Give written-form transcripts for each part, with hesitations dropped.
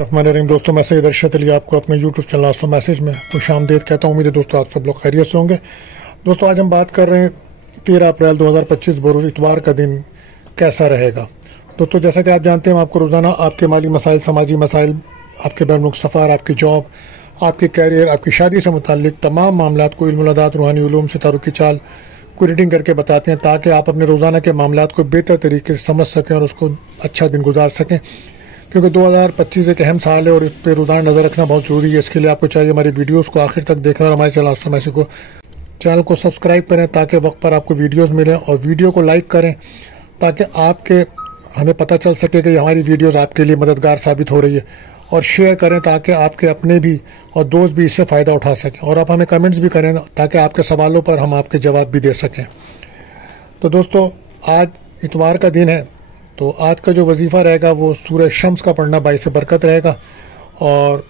रहमान दोस्तों, मैं सैयद अरशद अली आपको अपने यूट्यूब चैनल आस्था मैसेज में खुशामदीद कहता हूँ। उम्मीद है दोस्तों आप सब लोग खैरियत से होंगे। दोस्तों आज हम बात कर रहे हैं 13 अप्रैल 2025 बरोज़ इतवार का दिन कैसा रहेगा। दोस्तों जैसा कि आप जानते हैं, हम आपको रोज़ाना आपके माली मसाइल, समाजी मसाइल, आपके बैनुक सफ़र, आपकी जॉब, आपके कैरियर, आपकी शादी से मुताल्लिक तमाम मामलात को इल्मुल-अदात, रूहानी उलूम, सितारों की चाल को रीडिंग करके बताते हैं ताकि आप अपने रोज़ाना के मामलात को बेहतर तरीके से समझ सकें और उसको अच्छा दिन गुजार सकें। क्योंकि 2025 एक अहम साल है और इस पर रोज़ाना नज़र रखना बहुत ज़रूरी है। इसके लिए आपको चाहिए हमारी वीडियोस को आखिर तक देखें और हमारे चैनल को सब्सक्राइब करें ताकि वक्त पर आपको वीडियोस मिलें, और वीडियो को लाइक करें ताकि हमें पता चल सके कि हमारी वीडियोस आपके लिए मददगार साबित हो रही है, और शेयर करें ताकि आपके अपने भी और दोस्त भी इससे फ़ायदा उठा सकें, और आप हमें कमेंट्स भी करें ताकि आपके सवालों पर हम आपके जवाब भी दे सकें। तो दोस्तों आज इतवार का दिन है, तो आज का जो वजीफ़ा रहेगा वो सूरह शम्स का पढ़ना बाइस बरकत रहेगा, और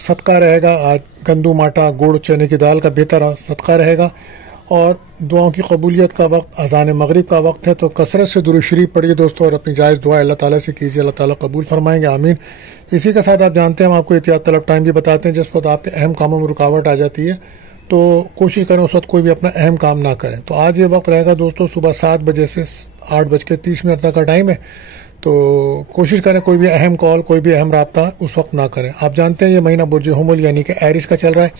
सदका रहेगा आज गंदम, आटा, गुड़, चने की दाल का बेहतर सदका रहेगा। और दुआओं की कबूलियत का वक्त अज़ान मगरिब का वक्त है, तो कसरत से दुरूद शरीफ पढ़िए दोस्तों, और अपनी जायज़ दुआ अल्लाह ताला से कीजिए, अल्लाह ताला कबूल फरमाएंगे, आमीन। इसी के साथ आप जानते हैं हम आपको एहतियात तलब टाइम भी बताते हैं जिस वक्त आपके अहम कामों में रुकावट आ जाती है, तो कोशिश करें उस वक्त कोई भी अपना अहम काम ना करें। तो आज ये वक्त रहेगा दोस्तों सुबह 7 बजे से 8:30 तक का टाइम है, तो कोशिश करें कोई भी अहम कॉल, कोई भी अहम रब्ता उस वक्त ना करें। आप जानते हैं ये महीना बुर्ज हुमुल यानी कि एरिस का चल रहा है,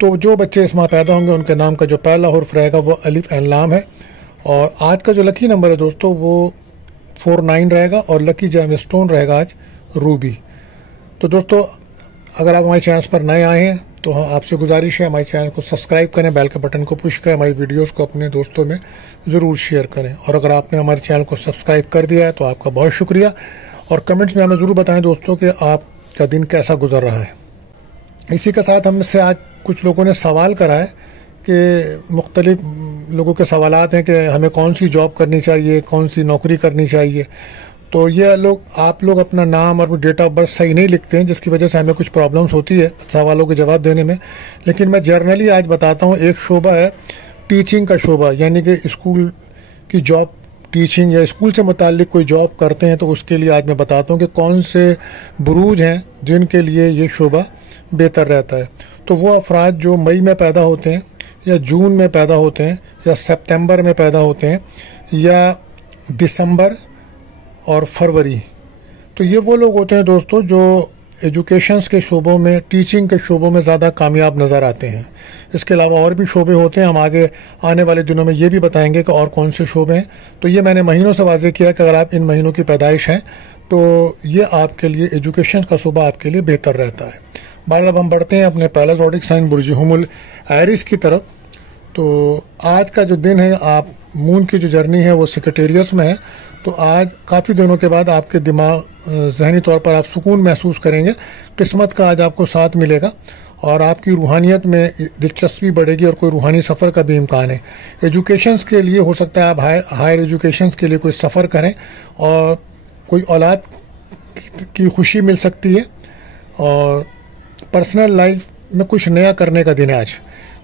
तो जो बच्चे इस माह पैदा होंगे उनके नाम का जो पहला हुर्फ रहेगा वो अलिफ एन लाम है। और आज का जो लकी नंबर है दोस्तों वो 49 रहेगा, और लकी जेम स्टोन रहेगा आज रूबी। तो दोस्तों अगर आप हमारे चैनल पर नए आए हैं तो आपसे गुजारिश है हमारे चैनल को सब्सक्राइब करें, बेल के बटन को पुश करें, हमारी वीडियोस को अपने दोस्तों में ज़रूर शेयर करें। और अगर आपने हमारे चैनल को सब्सक्राइब कर दिया है तो आपका बहुत शुक्रिया, और कमेंट्स में हमें ज़रूर बताएं दोस्तों कि आपका दिन कैसा गुजर रहा है। इसी के साथ हमसे आज कुछ लोगों ने सवाल करा है कि मुख्तलिफ लोगों के सवालात हैं कि हमें कौन सी जॉब करनी चाहिए, कौन सी नौकरी करनी चाहिए। तो ये आप लोग अपना नाम और डेट ऑफ बर्थ सही नहीं लिखते हैं, जिसकी वजह से हमें कुछ प्रॉब्लम्स होती है सवालों के जवाब देने में। लेकिन मैं जर्नली आज बताता हूँ, एक शोबा है टीचिंग का शोबा, यानी कि स्कूल की जॉब, टीचिंग या स्कूल से मुताल्लिक कोई जॉब करते हैं, तो उसके लिए आज मैं बताता हूँ कि कौन से बुरूज हैं जिनके लिए ये शोबा बेहतर रहता है। तो वो अफराद जो मई में पैदा होते हैं, या जून में पैदा होते हैं, या सितंबर में पैदा होते हैं, या दिसंबर और फरवरी, तो ये वो लोग होते हैं दोस्तों जो एजुकेशंस के शोबों में, टीचिंग के शोबों में ज़्यादा कामयाब नज़र आते हैं। इसके अलावा और भी शोबे होते हैं, हम आगे आने वाले दिनों में ये भी बताएंगे कि और कौन से शोबे हैं। तो ये मैंने महीनों से वाज़ेह किया कि अगर आप इन महीनों की पैदाइश हैं तो ये आपके लिए एजुकेशन का शोबा आपके लिए बेहतर रहता है। बार अब हम बढ़ते हैं अपने पहला ज़ोडिक साइन बुर्ज हुमुल एरिस की तरफ। तो आज का जो दिन है, आप मून की जो जर्नी है वो सेक्रेटेरियस में है, तो आज काफ़ी दिनों के बाद आपके दिमाग ज़हनी तौर पर आप सुकून महसूस करेंगे, किस्मत का आज आपको साथ मिलेगा, और आपकी रूहानियत में दिलचस्पी बढ़ेगी, और कोई रूहानी सफ़र का भी इम्कान है। एजुकेशंस के लिए हो सकता है आप हायर एजुकेशंस के लिए कोई सफ़र करें, और कोई औलाद की खुशी मिल सकती है, और पर्सनल लाइफ में कुछ नया करने का दिन है आज,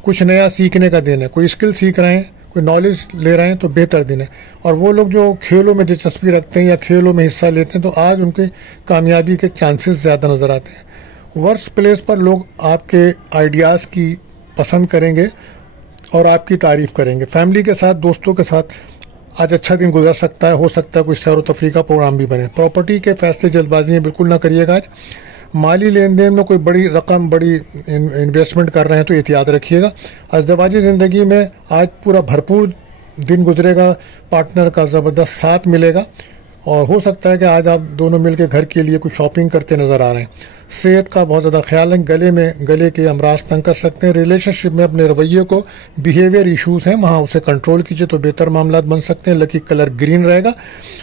कुछ नया सीखने का दिन है, कोई स्किल सीख रहे हैं, कोई नॉलेज ले रहे हैं तो बेहतर दिन है। और वो लोग जो खेलों में दिलचस्पी रखते हैं या खेलों में हिस्सा लेते हैं, तो आज उनके कामयाबी के चांसेस ज़्यादा नज़र आते हैं। वर्क प्लेस पर लोग आपके आइडियाज़ की पसंद करेंगे और आपकी तारीफ़ करेंगे। फैमिली के साथ, दोस्तों के साथ आज अच्छा दिन गुजर सकता है, हो सकता है कोई सैर व तफरीह का प्रोग्राम भी बने। प्रॉपर्टी के फैसले जल्दबाजी में बिल्कुल ना करिएगा आज। माली लेन देन में कोई बड़ी रकम, बड़ी इन्वेस्टमेंट कर रहे हैं तो एहतियात रखिएगा। अज़दवाजी ज़िंदगी में आज पूरा भरपूर दिन गुजरेगा, पार्टनर का ज़बरदस्त साथ मिलेगा, और हो सकता है कि आज आप दोनों मिलकर घर के लिए कुछ शॉपिंग करते नज़र आ रहे हैं। सेहत का बहुत ज़्यादा ख्याल है, गले के अमराज तंग कर सकते हैं। रिलेशनशिप में अपने रवैये को, बिहेवियर इशूज़ हैं वहाँ उसे कंट्रोल कीजिए तो बेहतर मामला बन सकते हैं। लकी कलर ग्रीन रहेगा,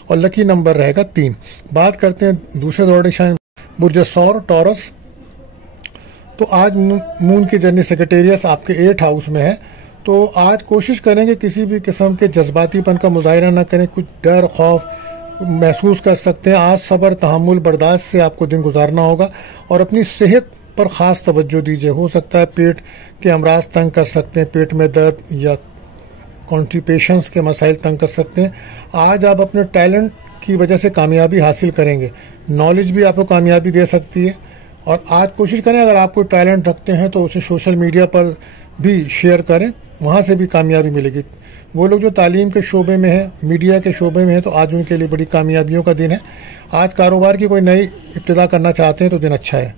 और लकी नंबर रहेगा 3। बात करते हैं दूसरे ज़ोडिक बुर्ज सौर टॉरस। तो आज मून की जर्नी सेक्रेटेरियस आपके 8th हाउस में है, तो आज कोशिश करेंगे किसी भी किस्म के जज्बातीपन का मुजाहिरा ना करें। कुछ डर, खौफ महसूस कर सकते हैं। आज सब्र, तहम्मुल, बर्दाश्त से आपको दिन गुजारना होगा, और अपनी सेहत पर ख़ास तवज्जो दीजिए। हो सकता है पेट के अमराज तंग कर सकते हैं, पेट में दर्द या कॉन्स्टिपेशंस के मसाइल तंग कर सकते हैं। आज आप अपने टैलेंट की वजह से कामयाबी हासिल करेंगे। नॉलेज भी आपको कामयाबी दे सकती है। और आज कोशिश करें, अगर आप कोई टैलेंट रखते हैं तो उसे सोशल मीडिया पर भी शेयर करें, वहाँ से भी कामयाबी मिलेगी। वो लोग जो तालीम के शोबे में हैं, मीडिया के शोबे में हैं, तो आज उनके लिए बड़ी कामयाबियों का दिन है। आज कारोबार की कोई नई इब्तिदा करना चाहते हैं तो दिन अच्छा है।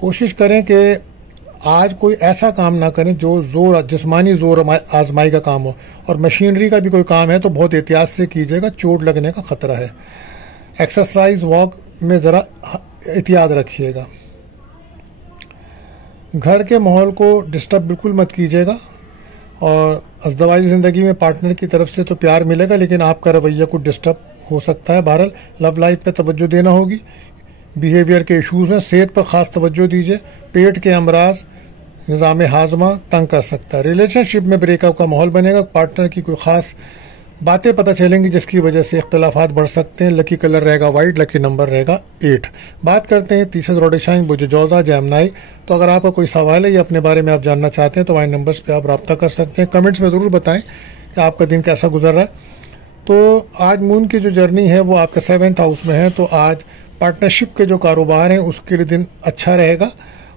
कोशिश करें कि आज कोई ऐसा काम ना करें जो जिस्मानी जोर आजमाई का काम हो, और मशीनरी का भी कोई काम है तो बहुत एहतियात से कीजिएगा, चोट लगने का ख़तरा है। एक्सरसाइज वॉक में ज़रा एहतियात रखिएगा। घर के माहौल को डिस्टर्ब बिल्कुल मत कीजिएगा। और अज़दवाजी ज़िंदगी में पार्टनर की तरफ से तो प्यार मिलेगा, लेकिन आपका रवैया को डिस्टर्ब हो सकता है। बहरहाल लव लाइफ पे तवज्जो देना होगी। बिहेवियर के इशूज़ हैं, सेहत पर ख़ास तवज्जो दीजिए। पेट के अमराज, निज़ाम हाजमा तंग कर सकता है। रिलेशनशिप में ब्रेकअप का माहौल बनेगा। पार्टनर की कोई ख़ास बातें पता चलेंगी जिसकी वजह से इख्तलाफात बढ़ सकते हैं। लकी कलर रहेगा वाइट, लकी नंबर रहेगा 8। बात करते हैं तीसरे रोडेशाइन बुजजौजा जैमनाई। तो अगर आपका कोई सवाल है या अपने बारे में आप जानना चाहते हैं तो वाइन नंबर्स पे आप रब्ता कर सकते हैं। कमेंट्स में ज़रूर बताएं कि आपका दिन कैसा गुजर रहा है। तो आज मून की जो जर्नी है वो आपके 7th हाउस में है, तो आज पार्टनरशिप के जो कारोबार हैं उसके लिए दिन अच्छा रहेगा,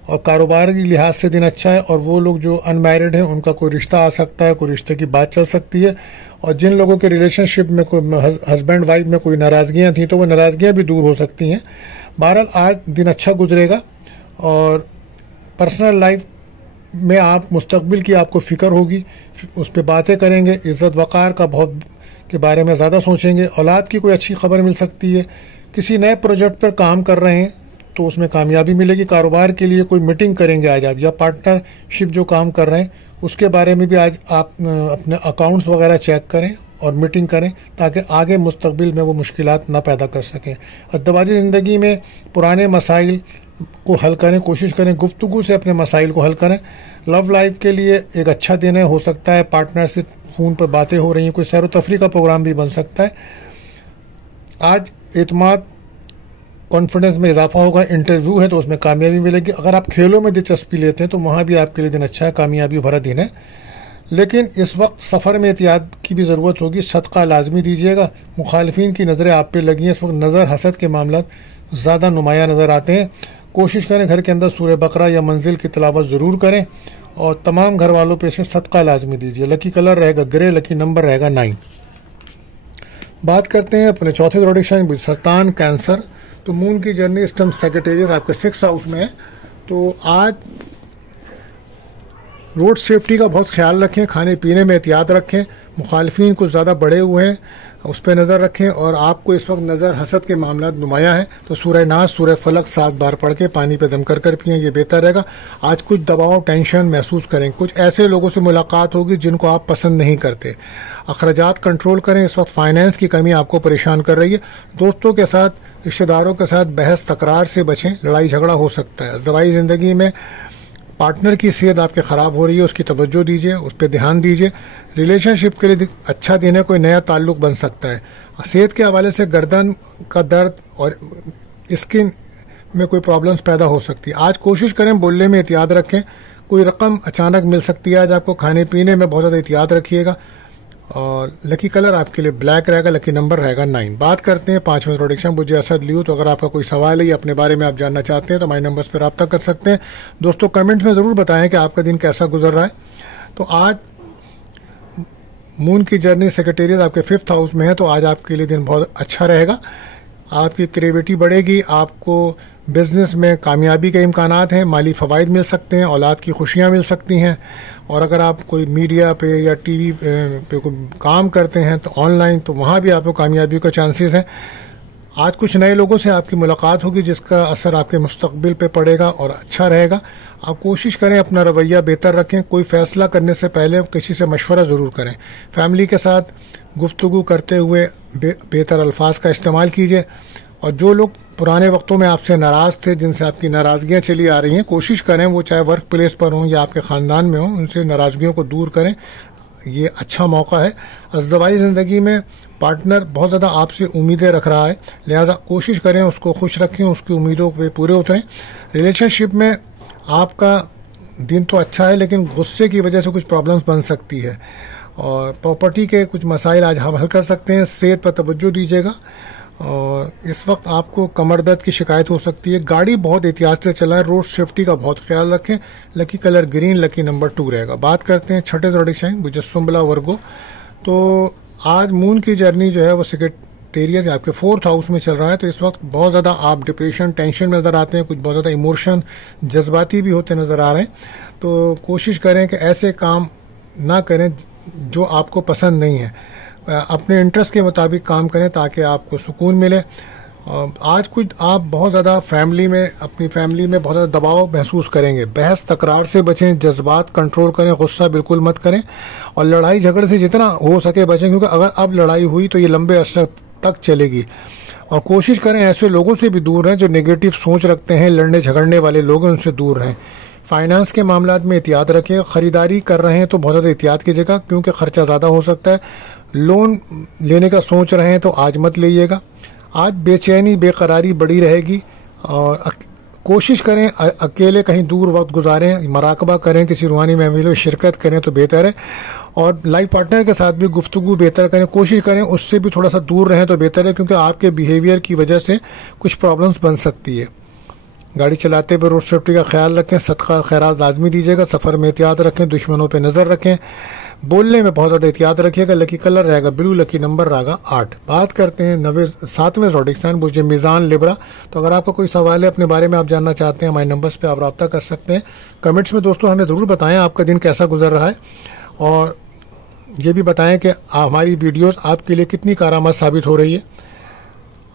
और कारोबार की लिहाज से दिन अच्छा है। और वो लोग जो अनमैरिड हैं उनका कोई रिश्ता आ सकता है, कोई रिश्ते की बात चल सकती है। और जिन लोगों के रिलेशनशिप में कोई हस्बैंड वाइफ में कोई नाराज़गियाँ थी तो वो नाराज़गियाँ भी दूर हो सकती हैं। बहरहाल आज दिन अच्छा गुजरेगा। और पर्सनल लाइफ में आप मुस्तकबिल की आपको फ़िक्र होगी, उस पर बातें करेंगे, इज़्ज़त वक़ार का बहुत के बारे में ज़्यादा सोचेंगे। औलाद की कोई अच्छी खबर मिल सकती है। किसी नए प्रोजेक्ट पर काम कर रहे हैं तो उसमें कामयाबी मिलेगी। कारोबार के लिए कोई मीटिंग करेंगे आज आप, या पार्टनरशिप जो काम कर रहे हैं उसके बारे में भी आज आप अपने अकाउंट्स वगैरह चेक करें और मीटिंग करें, ताकि आगे मुस्तकबिल में वो मुश्किलात ना पैदा कर सकें। अज़दवाजी ज़िंदगी में पुराने मसाइल को हल करें, कोशिश करें गुफ्तगू से अपने मसाइल को हल करें। लव लाइफ के लिए एक अच्छा दिन है, हो सकता है पार्टनर से फ़ोन पर बातें हो रही हैं, कोई सैर व तफरी का प्रोग्राम भी बन सकता है। आज एतमाद कॉन्फिडेंस में इजाफा होगा। इंटरव्यू है तो उसमें कामयाबी मिलेगी। अगर आप खेलों में दिलचस्पी लेते हैं तो वहाँ भी आपके लिए दिन अच्छा है, कामयाबी भरा दिन है। लेकिन इस वक्त सफ़र में एहतियात की भी ज़रूरत होगी। सदका लाजमी दीजिएगा। मुखालिफिन की नज़रें आप पे लगी हैं। इस वक्त नज़र हसद के मामला ज़्यादा नुमाया नज़र आते हैं। कोशिश करें घर के अंदर सूरह बकरा या मंजिल की तिलावत ज़रूर करें, और तमाम घर वालों पे से सदका लाजमी दीजिए। लकी कलर रहेगा ग्रे, लकी नंबर रहेगा 9। बात करते हैं अपने चौथे प्रोडिक्शन सरतान कैंसर। तो मून की जर्नी इस टाइम सेक्रेटेरिएट आपके 6th हाउस में है। तो आज रोड सेफ्टी का बहुत ख्याल रखें, खाने पीने में एहतियात रखें। मुखालिफिन कुछ ज़्यादा बढ़े हुए हैं, उस पर नज़र रखें। और आपको इस वक्त नज़र हसद के मामला नुमाया है, तो सूरह नास सूरह फलक 7 बार पढ़ के पानी पे दम कर पिएं, ये बेहतर रहेगा। आज कुछ दबाव टेंशन महसूस करें। कुछ ऐसे लोगों से मुलाकात होगी जिनको आप पसंद नहीं करते। अखराजात कंट्रोल करें। इस वक्त फाइनेंस की कमी आपको परेशान कर रही है। दोस्तों के साथ, रिश्तेदारों के साथ बहस तकरार से बचें, लड़ाई झगड़ा हो सकता है। दवाई ज़िंदगी में पार्टनर की सेहत आपके ख़राब हो रही है, उसकी तवज्जो दीजिए, उस पर ध्यान दीजिए। रिलेशनशिप के लिए अच्छा दिन है, कोई नया ताल्लुक़ बन सकता है। सेहत के हवाले से गर्दन का दर्द और स्किन में कोई प्रॉब्लम्स पैदा हो सकती है। आज कोशिश करें बोलने में एहतियात रखें। कोई रकम अचानक मिल सकती है आज आपको। खाने पीने में बहुत ज़्यादा एहतियात रखिएगा। और लकी कलर आपके लिए ब्लैक रहेगा, लकी नंबर रहेगा 9। बात करते हैं 5वें प्रोडिक्शन मुझे असद लियो। तो अगर आपका कोई सवाल है या अपने बारे में आप जानना चाहते हैं तो हमारे नंबर्स पर रब्ता कर सकते हैं। दोस्तों कमेंट्स में ज़रूर बताएं कि आपका दिन कैसा गुजर रहा है। तो आज मून की जर्नी सेक्रेटेरिएट आपके 5th हाउस में है, तो आज आपके लिए दिन बहुत अच्छा रहेगा। आपकी क्रिएटिविटी बढ़ेगी, आपको बिज़नेस में कामयाबी के इम्कानात हैं, माली फ़वाइद मिल सकते हैं, औलाद की खुशियाँ मिल सकती हैं। और अगर आप कोई मीडिया पे या टीवी पे कोई काम करते हैं तो ऑनलाइन, तो वहाँ भी आपको कामयाबी का चांसेस हैं। आज कुछ नए लोगों से आपकी मुलाकात होगी जिसका असर आपके मुस्तकबिल पे पड़ेगा और अच्छा रहेगा। आप कोशिश करें अपना रवैया बेहतर रखें। कोई फ़ैसला करने से पहले किसी से मशवरा ज़रूर करें। फैमिली के साथ गुफ्तगू करते हुए बेहतर अल्फाज का इस्तेमाल कीजिए। और जो लोग पुराने वक्तों में आपसे नाराज़ थे, जिनसे आपकी नाराज़गियाँ चली आ रही हैं, कोशिश करें वो चाहे वर्क प्लेस पर हों या आपके ख़ानदान में हों, उनसे नाराज़गियों को दूर करें। ये अच्छा मौका है। अज़दवाजी ज़िंदगी में पार्टनर बहुत ज़्यादा आपसे उम्मीदें रख रहा है, लिहाजा कोशिश करें उसको खुश रखें, उसकी उम्मीदों पे पूरे उतरें। रिलेशनशिप में आपका दिन तो अच्छा है, लेकिन गुस्से की वजह से कुछ प्रॉब्लम्स बन सकती है। और प्रॉपर्टी के कुछ मसाइल आज हम हल कर सकते हैं। सेहत पर तवज्जो दीजिएगा। और इस वक्त आपको कमर दर्द की शिकायत हो सकती है। गाड़ी बहुत एहतियात से चलाएं, रोड सेफ्टी का बहुत ख्याल रखें। Lucky colour green, lucky number 2 रहेगा। बात करते हैं छठे ज़ोडिक साइन बुजस्सुम्बला वर्गो। तो आज मून की जर्नी जो है वो सेक्रेटेरियस आपके 4th हाउस में चल रहा है। तो इस वक्त बहुत ज़्यादा आप डिप्रेशन, टेंशन में नज़र आते हैं, कुछ बहुत ज़्यादा इमोशन, जज्बाती भी होते नज़र आ रहे हैं। तो कोशिश करें कि ऐसे काम ना करें जो आपको पसंद नहीं है, अपने इंटरेस्ट के मुताबिक काम करें ताकि आपको सुकून मिले। आज कुछ आप बहुत ज़्यादा अपनी फैमिली में बहुत ज़्यादा दबाव महसूस करेंगे। बहस तकरार से बचें, जज्बात कंट्रोल करें, गुस्सा बिल्कुल मत करें और लड़ाई झगड़े से जितना हो सके बचें, क्योंकि अगर अब लड़ाई हुई तो ये लंबे अरसे तक चलेगी। और कोशिश करें ऐसे लोगों से भी दूर रहें जो नेगेटिव सोच रखते हैं, लड़ने झगड़ने वाले लोग हैं, उनसे दूर रहें। फाइनेंस के मामलात में एहतियात रखें। ख़रीदारी कर रहे हैं तो बहुत ज़्यादा एहतियात कीजिएगा, क्योंकि ख़र्चा ज़्यादा हो सकता है। लोन लेने का सोच रहे हैं तो आज मत लीजिएगा। आज बेचैनी, बेकरारी बढ़ी रहेगी और कोशिश करें अकेले कहीं दूर वक्त गुजारें, मराकबा करें, किसी रूहानी महफिल में शिरकत करें तो बेहतर है। और लाइफ पार्टनर के साथ भी गुफ्तगू बेहतर करें, कोशिश करें उससे भी थोड़ा सा दूर रहें तो बेहतर है, क्योंकि आपके बिहेवियर की वजह से कुछ प्रॉब्लम्स बन सकती है। गाड़ी चलाते हुए रोड सेफ्टी का ख्याल रखें। सदका खैरात लाजमी दीजिएगा। सफ़र में एहतियात रखें, दुश्मनों पे नज़र रखें, बोलने में बहुत ज़्यादा एहतियात रखिएगा। लकी कलर रहेगा ब्लू, लकी नंबर रहेगा 8। बात करते हैं 7वें ज़ोडिक साइन बुझे मीज़ान लिब्रा। तो अगर आपका कोई सवाल है, अपने बारे में आप जानना चाहते हैं, हमारे नंबर्स पे आप रब्ता कर सकते हैं। कमेंट्स में दोस्तों हमें ज़रूर बताएं आपका दिन कैसा गुजर रहा है, और ये भी बताएं कि हमारी वीडियोस आपके लिए कितनी कारआमद साबित हो रही है।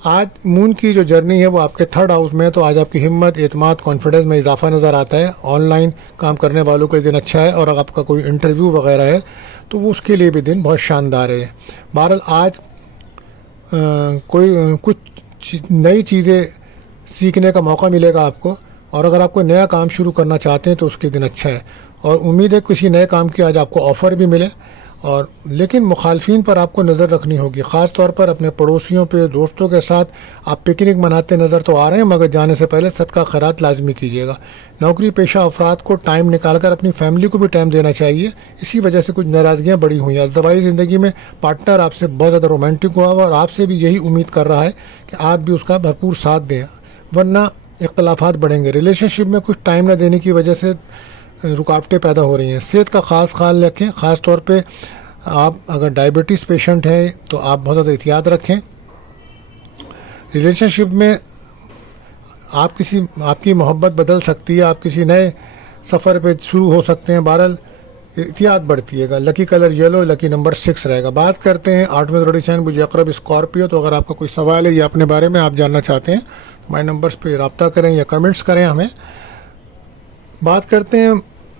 आज मून की जो जर्नी है वो आपके 3rd हाउस में है, तो आज आपकी हिम्मत, एतमाद, कॉन्फिडेंस में इजाफा नज़र आता है। ऑनलाइन काम करने वालों के दिन अच्छा है, और अगर आपका कोई इंटरव्यू वगैरह है तो वो उसके लिए भी दिन बहुत शानदार है। बहरहाल आज कुछ नई चीज़ें सीखने का मौका मिलेगा आपको, और अगर आप कोई नया काम शुरू करना चाहते हैं तो उसके दिन अच्छा है। और उम्मीद है किसी नए काम की आज आपको ऑफ़र भी मिले। और लेकिन मुखालफिन पर आपको नज़र रखनी होगी, ख़ास तौर पर अपने पड़ोसियों पे, दोस्तों के साथ आप पिकनिक मनाते नज़र तो आ रहे हैं, मगर जाने से पहले सदका खैरात लाजमी कीजिएगा। नौकरी पेशा अफराद को टाइम निकाल कर अपनी फैमिली को भी टाइम देना चाहिए। इसी वजह से कुछ नाराज़गियाँ बढ़ी हुई हैं। अज़दवाई ज़िंदगी में पार्टनर आपसे बहुत ज़्यादा रोमांटिक हुआ हुआ और आपसे भी यही उम्मीद कर रहा है कि आप भी उसका भरपूर साथ दें, वरना इख्तलाफात बढ़ेंगे। रिलेशनशिप में कुछ टाइम न देने की वजह से रुकावटें पैदा हो रही हैं। सेहत का ख़ास ख्याल रखें, ख़ास तौर पे आप अगर डायबिटीज़ पेशेंट हैं तो आप बहुत ज़्यादा एहतियात रखें। रिलेशनशिप में आपकी मोहब्बत बदल सकती है, आप किसी नए सफ़र पे शुरू हो सकते हैं। बहरहाल एहतियात बढ़तीएगा। Lucky colour yellow, lucky number 6 रहेगा। बात करते हैं 8वें ज़ोडिक साइन बुझे अक़रब स्कॉर्पियो। तो अगर आपका कोई सवाल है या अपने बारे में आप जानना चाहते हैं, हमारे नंबर्स पे रब्ता करें या कमेंट्स करें हमें। बात करते हैं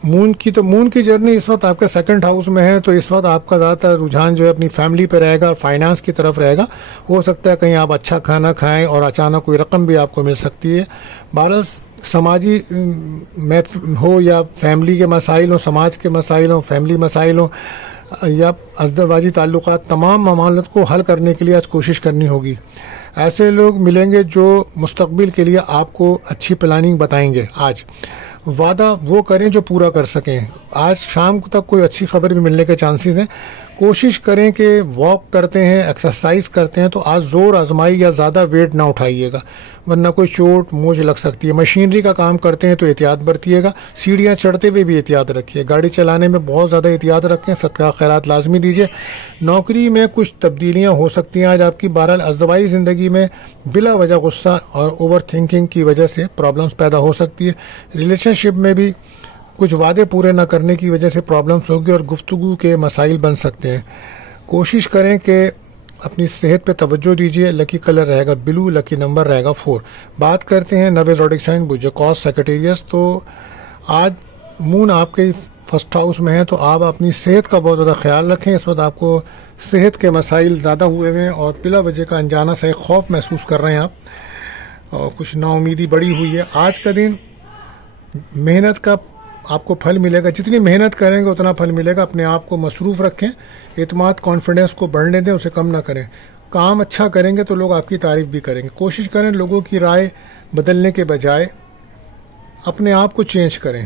मून की। तो मून की जर्नी इस वक्त आपके 2nd हाउस में है, तो इस वक्त आपका ज़्यादातर रुझान जो है अपनी फैमिली पे रहेगा और फाइनेंस की तरफ रहेगा। हो सकता है कहीं आप अच्छा खाना खाएं और अचानक कोई रकम भी आपको मिल सकती है। बहरहाल समाजी हो या फैमिली के मसाइल हो, समाज के मसाइल हो, फैमिली मसाइल हो या अज़दवाजी ताल्लुकात, तमाम मामलों को हल करने के लिए आज कोशिश करनी होगी। ऐसे लोग मिलेंगे जो मुस्तकबिल के लिए आपको अच्छी प्लानिंग बताएंगे। आज वादा वो करें जो पूरा कर सकें। आज शाम तक कोई अच्छी खबर भी मिलने के चांसेस हैं। कोशिश करें कि वॉक करते हैं, एक्सरसाइज करते हैं तो आज ज़ोर आजमाई या ज़्यादा वेट ना उठाइएगा, वरना कोई चोट मोच लग सकती है। मशीनरी का काम करते हैं तो एहतियात बरतिएगा। सीढ़ियाँ चढ़ते हुए भी एहतियात रखिए। गाड़ी चलाने में बहुत ज़्यादा एहतियात रखें। सदका खैरात लाजमी दीजिए। नौकरी में कुछ तब्दीलियाँ हो सकती हैं आज आपकी। बहरहाल अज़दवाई ज़िंदगी में बिला वजह गुस्सा और ओवर थिंकिंग की वजह से प्रॉब्लम्स पैदा हो सकती है। रिलेशनशिप में भी कुछ वादे पूरे न करने की वजह से प्रॉब्लम्स होगी और गुफ्तगू के मसाइल बन सकते हैं। कोशिश करें कि अपनी सेहत पे तवज्जो दीजिए। लकी कलर रहेगा ब्लू, लकी नंबर रहेगा 4। बात करते हैं 9वें ज़ोडिक साइन बुझे कॉस सेक्रेटेरियस। तो आज मून आपके 1st हाउस में है, तो आप अपनी सेहत का बहुत ज़्यादा ख्याल रखें। इस वक्त आपको सेहत के मसाइल ज़्यादा हुए हैं और बिला वजह का अनजाना सा एक खौफ महसूस कर रहे हैं आप, और कुछ नाउमीदी बढ़ी हुई है। आज का दिन मेहनत का आपको फल मिलेगा। जितनी मेहनत करेंगे उतना फल मिलेगा। अपने आप को मसरूफ़ रखें, एतमाद कॉन्फिडेंस को बढ़ने दें, उसे कम ना करें। काम अच्छा करेंगे तो लोग आपकी तारीफ़ भी करेंगे। कोशिश करें लोगों की राय बदलने के बजाय अपने आप को चेंज करें,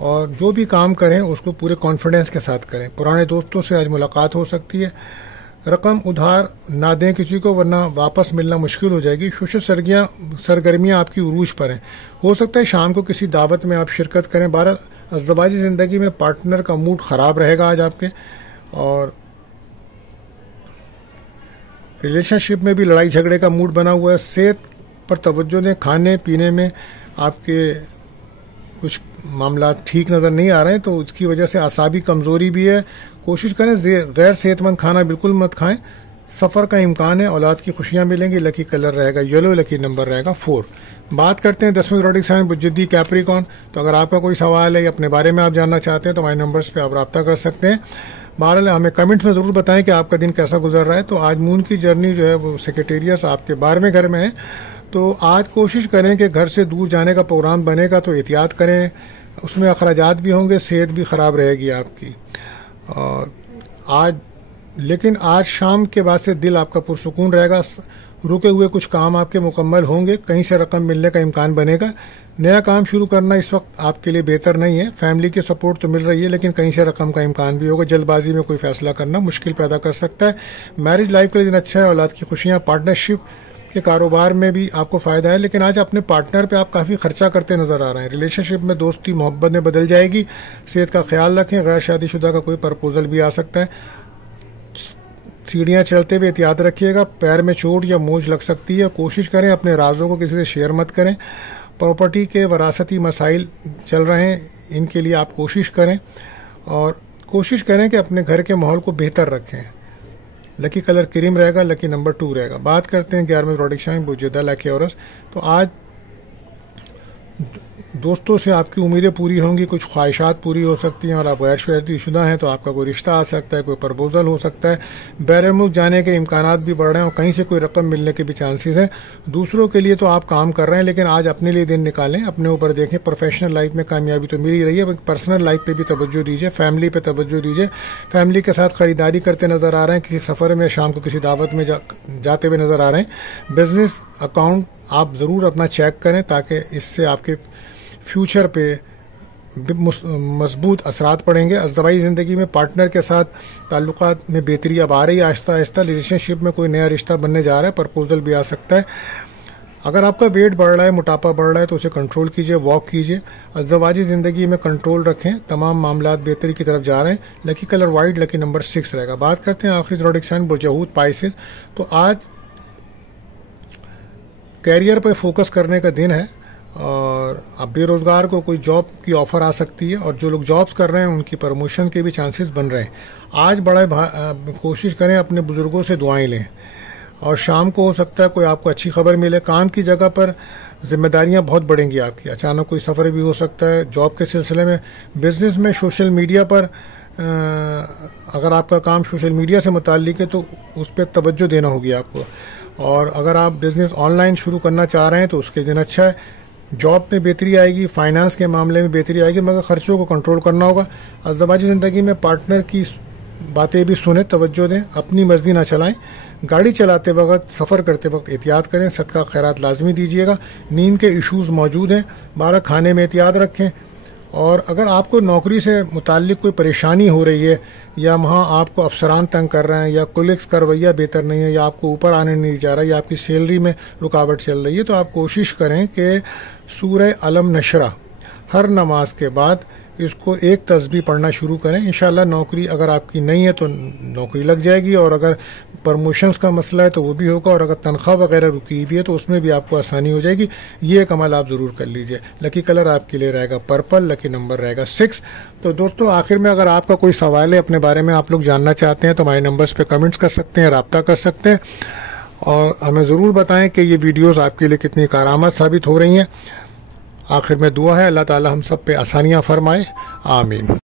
और जो भी काम करें उसको पूरे कॉन्फिडेंस के साथ करें। पुराने दोस्तों से आज मुलाकात हो सकती है। रकम उधार ना दें किसी को, वरना वापस मिलना मुश्किल हो जाएगी। सोशल सरगर्मियाँ आपकी उरूज पर हैं। हो सकता है शाम को किसी दावत में आप शिरकत करें। 12 अज़दवाजी ज़िंदगी में पार्टनर का मूड ख़राब रहेगा आज आपके, और रिलेशनशिप में भी लड़ाई झगड़े का मूड बना हुआ है। सेहत पर तवज्जो दें। खाने पीने में आपके कुछ मामला ठीक नज़र नहीं आ रहे हैं, तो उसकी वजह से आसाबी कमज़ोरी भी है। कोशिश करें गैर सेहतमंद खाना बिल्कुल मत खाएं। सफ़र का इम्कान है, औलाद की खुशियाँ मिलेंगी। लकी कलर रहेगा येलो, लकी नंबर रहेगा 4। बात करते हैं 10वें ज़ोडिएक साइन बुज्जिदी कैप्रिकॉर्न। तो अगर आपका कोई सवाल है या अपने बारे में आप जानना चाहते हैं तो हमारे नंबर्स पे आप रब्ता कर सकते हैं। बहरहाल हमें कमेंट्स में ज़रूर बताएं कि आपका दिन कैसा गुजर रहा है। तो आज मून की जर्नी जो है वो सेक्रेटेरियस आपके 12वें घर में है। तो आज कोशिश करें कि घर से दूर जाने का प्रोग्राम बनेगा तो एहतियात करें, उसमें अखराजात भी होंगे, सेहत भी ख़राब रहेगी आपकी। और लेकिन आज शाम के बाद से दिल आपका पुरसुकून रहेगा। रुके हुए कुछ काम आपके मुकम्मल होंगे। कहीं से रकम मिलने का इम्कान बनेगा। नया काम शुरू करना इस वक्त आपके लिए बेहतर नहीं है। फैमिली की सपोर्ट तो मिल रही है, लेकिन कहीं से रकम का इम्कान भी होगा। जल्दबाजी में कोई फैसला करना मुश्किल पैदा कर सकता है। मैरिज लाइफ का दिन अच्छा है। औलाद की खुशियाँ, पार्टनरशिप के कारोबार में भी आपको फ़ायदा है, लेकिन आज अपने पार्टनर पे आप काफ़ी खर्चा करते नज़र आ रहे हैं। रिलेशनशिप में दोस्ती मोहब्बत में बदल जाएगी। सेहत का ख्याल रखें। गैर शादीशुदा का कोई प्रपोजल भी आ सकता है। सीढ़ियाँ चढ़ते हुए एहतियात रखिएगा। पैर में चोट या मोच लग सकती है। कोशिश करें अपने राजों को किसी से शेयर मत करें। प्रॉपर्टी के वरासती मसाइल चल रहे हैं, इनके लिए आप कोशिश करें, और कोशिश करें कि अपने घर के माहौल को बेहतर रखें। लकी कलर क्रीम रहेगा, लकी नंबर 2 रहेगा। बात करते हैं 11वें ज़ोडिएक साइन बुज्जिदा लकी औरस। तो आज दोस्तों से आपकी उम्मीदें पूरी होंगी, कुछ ख्वाहिशात पूरी हो सकती हैं, और आप गैर शादीशुदा हैं तो आपका कोई रिश्ता आ सकता है, कोई प्रपोजल हो सकता है। बैरून मुल्क जाने के इम्कानात भी बढ़ रहे हैं और कहीं से कोई रकम मिलने के भी चांसेस हैं। दूसरों के लिए तो आप काम कर रहे हैं, लेकिन आज अपने लिए दिन निकालें, अपने ऊपर देखें। प्रोफेशनल लाइफ में कामयाबी तो मिल ही रही है, पर्सनल लाइफ पर भी तवज्जो दीजिए, फैमिली पर तवज्जो दीजिए। फैमिली के साथ ख़रीदारी करते नज़र आ रहे हैं, किसी सफ़र में, शाम को किसी दावत में जाते हुए नज़र आ रहे हैं। बिज़नेस अकाउंट आप ज़रूर अपना चेक करें, ताकि इससे आपके फ्यूचर पे मजबूत असरात पड़ेंगे। अज़दवाजी ज़िंदगी में पार्टनर के साथ ताल्लुकात में बेहतरी अब आ रही है आहिस्ता आहिस्ता। रिलेशनशिप में कोई नया रिश्ता बनने जा रहा है, प्रपोजल भी आ सकता है। अगर आपका वेट बढ़ रहा है, मोटापा बढ़ रहा है, तो उसे कंट्रोल कीजिए, वॉक कीजिए। अज़दवाजी ज़िंदगी में कंट्रोल रखें। तमाम मामलात बेहतरी की तरफ जा रहे हैं। Lucky colour white, lucky number 6 रहेगा। बात करते हैं आखिरी ज़ोडिएक साइन बुर्जहूत पाइसेस। तो आज कैरियर पर फोकस करने का दिन है, और अब बेरोज़गार को कोई जॉब की ऑफ़र आ सकती है, और जो लोग जॉब्स कर रहे हैं उनकी प्रमोशन के भी चांसेस बन रहे हैं। आज बड़ा कोशिश करें, अपने बुज़ुर्गों से दुआएं लें, और शाम को हो सकता है कोई आपको अच्छी खबर मिले। काम की जगह पर जिम्मेदारियां बहुत बढ़ेंगी आपकी। अचानक कोई सफ़र भी हो सकता है जॉब के सिलसिले में। बिज़नेस में सोशल मीडिया पर अगर आपका काम सोशल मीडिया से मुताल्लिक है तो उस पर तवज्जो देना होगी आपको। और अगर आप बिज़नेस ऑनलाइन शुरू करना चाह रहे हैं तो उसके दिन अच्छा है। जॉब में बेहतरी आएगी, फाइनेंस के मामले में बेहतरी आएगी, मगर ख़र्चों को कंट्रोल करना होगा। अज़दवाजी ज़िंदगी में पार्टनर की बातें भी सुने, तवज्जो दें, अपनी मर्जी ना चलाएं। गाड़ी चलाते वक्त, सफ़र करते वक्त एहतियात करें। सदका खैरात लाजमी दीजिएगा। नींद के इश्यूज़ मौजूद हैं। 12 खाने में एहतियात रखें। और अगर आपको नौकरी से मुताल्लिक कोई परेशानी हो रही है, या वहाँ आपको अफसरान तंग कर रहे हैं, या कोलिग्स का रवैया बेहतर नहीं है, या आपको ऊपर आने नहीं जा रहा, या आपकी सैलरी में रुकावट चल रही है, तो आप कोशिश करें कि सूरह अलम नशरा हर नमाज के बाद इसको एक तस्बीह पढ़ना शुरू करें। इंशाल्लाह नौकरी अगर आपकी नहीं है तो नौकरी लग जाएगी, और अगर प्रमोशंस का मसला है तो वो भी होगा, और अगर तनख्वाह वगैरह रुकी हुई है तो उसमें भी आपको आसानी हो जाएगी। ये एक अमल आप ज़रूर कर लीजिए। लकी कलर आपके लिए रहेगा पर्पल, लकी नंबर रहेगा 6। तो दोस्तों आखिर में अगर आपका कोई सवाल है, अपने बारे में आप लोग जानना चाहते हैं, तो हमारे नंबर्स पर कमेंट्स कर सकते हैं, रब्ता कर सकते हैं, और हमें ज़रूर बताएं कि ये वीडियोज़ आपके लिए कितनी कारआमद साबित हो रही हैं। आखिर में दुआ है अल्लाह ताला हम सब पे आसानियाँ फरमाए। आमीन।